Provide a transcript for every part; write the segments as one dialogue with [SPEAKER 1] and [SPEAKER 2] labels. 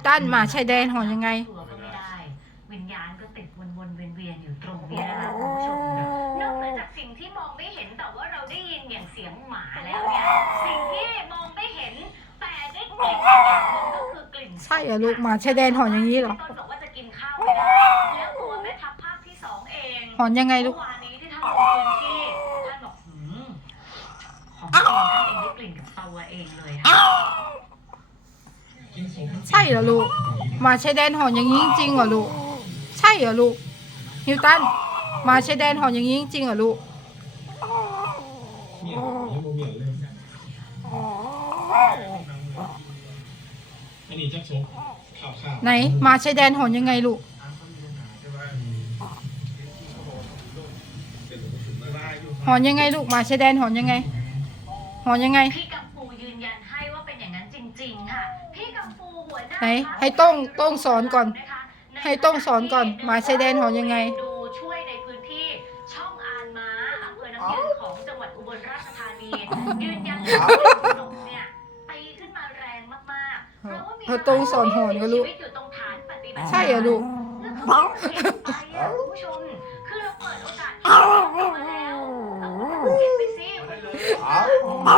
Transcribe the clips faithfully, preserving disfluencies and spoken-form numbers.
[SPEAKER 1] ตันหมาชายแดนหอนยังไง
[SPEAKER 2] ตัวก็ไม่ได้วิญญาณก็ติดวนๆเวียนๆอยู่ตรงนี้นะคะคุณผู้ชมนอกเหนือจากสิ่งที่มองไม่เห็นแต่ว่าเราได้ยินอย่างเสียงหมาแล้วเนี่ยสิ่งที่มองไม่เห็นแต่ได้กลิ่นอย่างหนึ่งก็คือกลิ่น
[SPEAKER 1] ใช่เหรอลูกหมาชายแดนหอนอย่างนี้เหรอ
[SPEAKER 2] ต้นบอกว่าจะกินข้าวไม่ได้แล้วตัวแม่ทัพภาคที่สองเอง
[SPEAKER 1] หอนยังไงลูก
[SPEAKER 2] เมื่อวานนี้ที่ท่านลงพื้นที่ท่านบอกหืมของจริงท่านเองได้กลิ่นกับตัวเองเลยค่ะ
[SPEAKER 1] ใช่เหรอลูกหมาชายแดนหอนอย่างนี้จริงๆเหรอลูกใช่เหรอลูกฮิวตันหมาชายแดนหอนอย่างนี้จริงๆเหรอลูก
[SPEAKER 3] เนี่ยยังโมเมียนเลยอันนี้จะชกข่าวข่าว
[SPEAKER 1] ไหนหมาชายแดนหอนยังไงลูกหอนยังไงลูกหมาชายแดนหอนยังไงหอนยังไง
[SPEAKER 2] พี่กัมปูยืนยันให้ว่าเป็นอย่างนั้นจริงๆค่ะพี่กัมปูหัวหน้า
[SPEAKER 1] ไหนให้ต้องต้องสอนก่อนให้ต้องสอนก่อนหมาชายแดนหอนยังไง
[SPEAKER 2] ดูช่วยในพื้นที่ช่องอานม้าอำเภอน้ำยืนของจังหวัดอุบลราชธานียืนยันเลยว่าลมเนี่ยตีขึ้นมาแรงมากๆเพราะว่ามี
[SPEAKER 1] เธอต้องสอนหอนก็ลูก
[SPEAKER 2] ชีวิตอยู่ตรงฐานปฏิบัติ
[SPEAKER 1] ใช่เหรอลูก
[SPEAKER 2] แล้วเขาเก็บไปอ่ะคุณผู้ชมคือเราเปิดโอกาสให้เขามาแล้วเอาเก็บไปสิไม่มา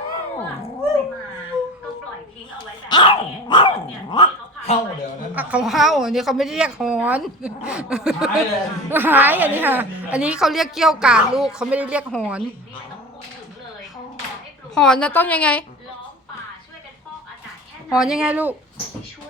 [SPEAKER 2] ก็ปล่อยทิ้งเอาไว้แบบนี้เนี่ยเขาพา
[SPEAKER 3] เข้าเดี๋ยวนั้น
[SPEAKER 1] อ่ะเขาเห่าอันนี้เขาไม่ได้เรียกหอน
[SPEAKER 3] หายเลย
[SPEAKER 1] หายอันนี้ค่ะ อันนี้เขาเรียกเกี้ยวกาดลูกเขาไม่ได้เรียกหอน
[SPEAKER 2] นี่ต้องพูดถึงเลยขอให้ปลูก
[SPEAKER 1] หอนนะต้องยังไง
[SPEAKER 2] ล้อมป่าช่วยกันฟอกอากาศแค่ไหน
[SPEAKER 1] หอนยังไงลูก
[SPEAKER 2] ช่